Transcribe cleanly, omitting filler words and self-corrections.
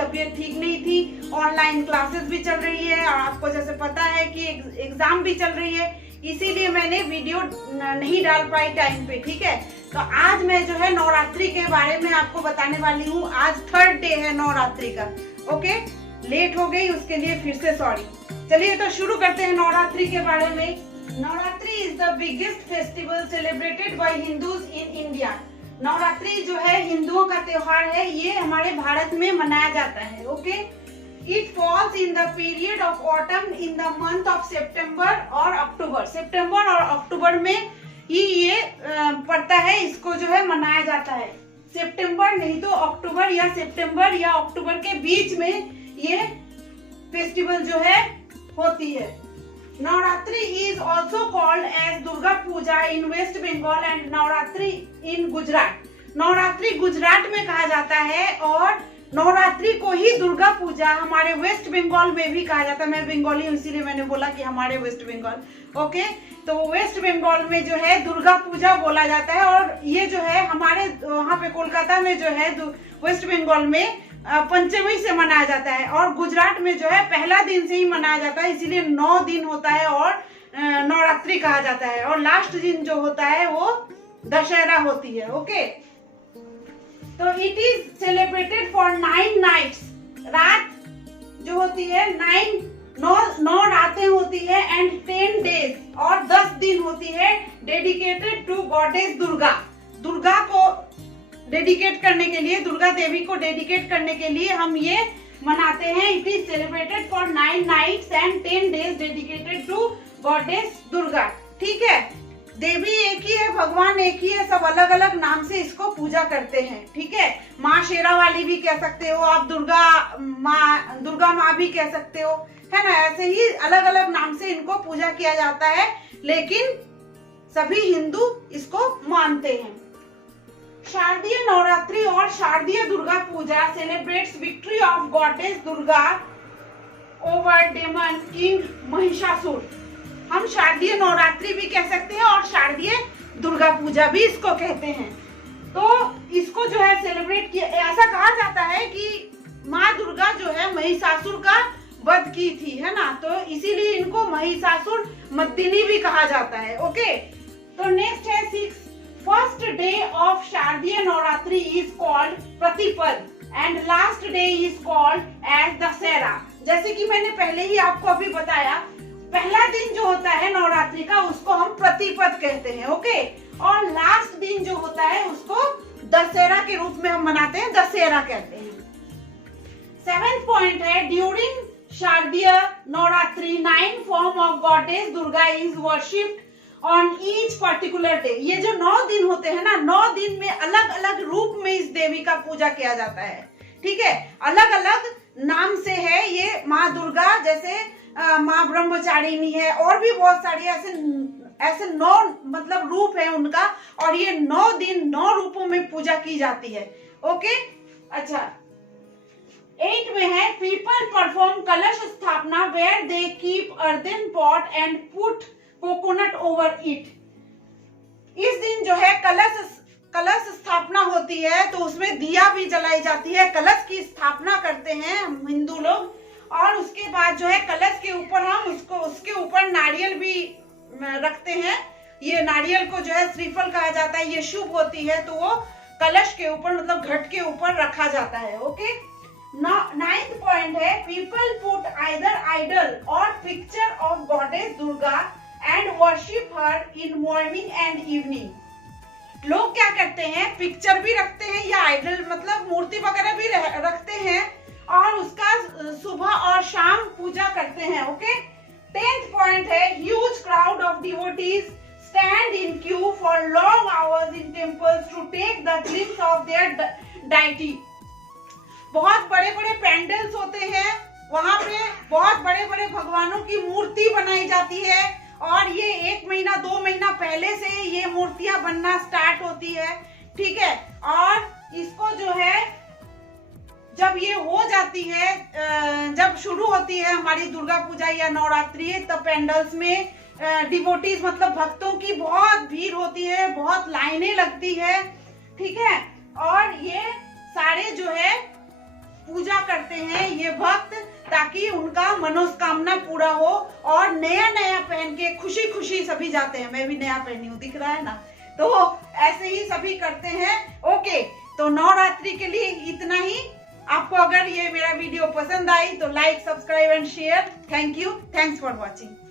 तबीयत ठीक नहीं थी, ऑनलाइन क्लासेस भी चल रही है और आपको जैसे पता है कि एग्जाम भी चल रही है, इसीलिए मैंने वीडियो नहीं डाल पाई टाइम पे। ठीक है, तो आज मैं जो है नवरात्रि के बारे में आपको बताने वाली हूँ। आज 3rd डे है नवरात्रि का। ओके, लेट हो गई उसके लिए फिर से सॉरी। चलिए तो शुरू करते हैं नवरात्रि के बारे में। Navratri is the biggest festival celebrated by Hindus in India. Navratri जो है हिंदुओं का त्योहार है, ये हमारे भारत में मनाया जाता है। Okay, it falls in the period of autumn in the month of September और अक्टूबर। सितंबर और अक्टूबर में ही ये पड़ता है, इसको जो है मनाया जाता है। सितंबर नहीं तो अक्टूबर या सितंबर या अक्टूबर के बीच में ये फेस्टिवल जो है होती है। Navratri is also called as Durga Puja in West Bengal and Navratri in Gujarat. Navratri Gujarat में कहा जाता है और नवरात्रि को ही दुर्गा पूजा हमारे वेस्ट बंगाल में भी कहा जाता है। मैं बंगाली हूँ इसीलिए मैंने बोला कि हमारे वेस्ट बंगाल। ओके, तो वेस्ट बंगाल में जो है दुर्गा पूजा बोला जाता है और ये जो है हमारे वहाँ पे कोलकाता में जो है वेस्ट बंगाल में पंचमी से मनाया जाता है और गुजरात में जो है पहला दिन से ही मनाया जाता है, इसीलिए 9 दिन होता है और नवरात्रि कहा जाता है। और लास्ट दिन जो होता है वो दशहरा होती है। ओके, तो it is celebrated for 9 nights. रात जो होती है 9 रातें होती है एंड 10 डेज और 10 दिन होती है dedicated to goddess Durga. Durga को डेडिकेट करने के लिए, दुर्गा देवी को डेडिकेट करने के लिए हम ये मनाते हैं। It is celebrated for 9 nights and 10 days dedicated to goddess Durga. ठीक है, देवी एक ही है, भगवान एक ही है, सब अलग अलग नाम से इसको पूजा करते हैं। ठीक है, माँ शेरा वाली भी कह सकते हो आप, दुर्गा माँ भी कह सकते हो, है ना। ऐसे ही अलग अलग नाम से इनको पूजा किया जाता है, लेकिन सभी हिंदू इसको मानते हैं। शारदीय नवरात्रि और Sharadiya Durga Puja celebrates victory of goddess Durga over demon king Mahishasur. हम शारदीय नवरात्रि भी कह सकते हैं और शारदीय दुर्गा पूजा भी इसको कहते हैं। तो इसको जो है सेलिब्रेट किया, ऐसा कहा जाता है कि माँ दुर्गा जो है महिषासुर का वध की थी, है ना, तो इसीलिए इनको महिषासुर मर्दिनी भी कहा जाता है। ओके, तो नेक्स्ट है first day of Sharadiya Navratri is called Pratipad and last day is called as Dussehra. जैसे कि मैंने पहले ही आपको अभी बताया, पहला दिन जो होता है नवरात्रि का उसको हम प्रतिपद कहते हैं। ओके, और लास्ट दिन जो होता है उसको दशहरा के रूप में हम मनाते हैं, दशहरा कहते हैं। 7th पॉइंट है, ड्यूरिंग शारदीय Navratri 9 form of goddess Durga is worshipped on each particular day. ये जो 9 दिन होते हैं ना, 9 दिन में अलग अलग रूप में इस देवी का पूजा किया जाता है। ठीक है, अलग अलग नाम से है ये माँ दुर्गा, जैसे माँ ब्रह्मचारिणी है और भी बहुत सारी ऐसे 9 मतलब रूप है उनका, और ये 9 दिन 9 रूपों में पूजा की जाती है। ओके, अच्छा 8 में है, people perform kalash sthapana where they keep earthen pot and put coconut over it. इस दिन जो है कलश स्थापना होती है, तो उसमें दिया भी जलाई जाती है, कलश की स्थापना करते हैं हम हिंदू लोग, और उसके बाद जो है कलश के ऊपर हम उसके ऊपर नारियल भी रखते हैं। ये नारियल को जो है श्रीफल कहा जाता है, ये शुभ होती है, तो वो कलश के ऊपर मतलब घट के ऊपर रखा जाता है। ओके, 9th पॉइंट है, पीपल पुट आइदर आइडल और picture of goddess Durga and worship her in morning and evening. लोग क्या करते हैं, पिक्चर भी रखते हैं या आइडल मतलब मूर्ति वगैरह भी रखते हैं और उसका सुबह और शाम पूजा करते हैं। ओके, 10th पॉइंट है, huge crowd of devotees stand in queue for long hours in temples to take the glimpse of their deity. बहुत बड़े बड़े पैंडल्स होते हैं, वहां पे बहुत बड़े बड़े भगवानों की मूर्ति बनाई जाती है और ये 1 महीना 2 महीना पहले से ये मूर्तियां बनना स्टार्ट होती है। ठीक है, और इसको जो है जब ये हो जाती है, जब शुरू होती है हमारी दुर्गा पूजा या नवरात्रि, तब पेंडल्स में डिवोटीज मतलब भक्तों की बहुत भीड़ होती है, बहुत लाइनें लगती है। ठीक है, और ये सारे जो है पूजा करते हैं ये भक्त, ताकि उनका मनोकामना पूरा हो और नया नया पहन के खुशी खुशी सभी जाते हैं। मैं भी नया पहनी हूँ, दिख रहा है ना, तो ऐसे ही सभी करते हैं। ओके, तो नवरात्रि के लिए इतना ही। आपको अगर ये मेरा वीडियो पसंद आई तो like, subscribe and share. Thank you, thanks for watching.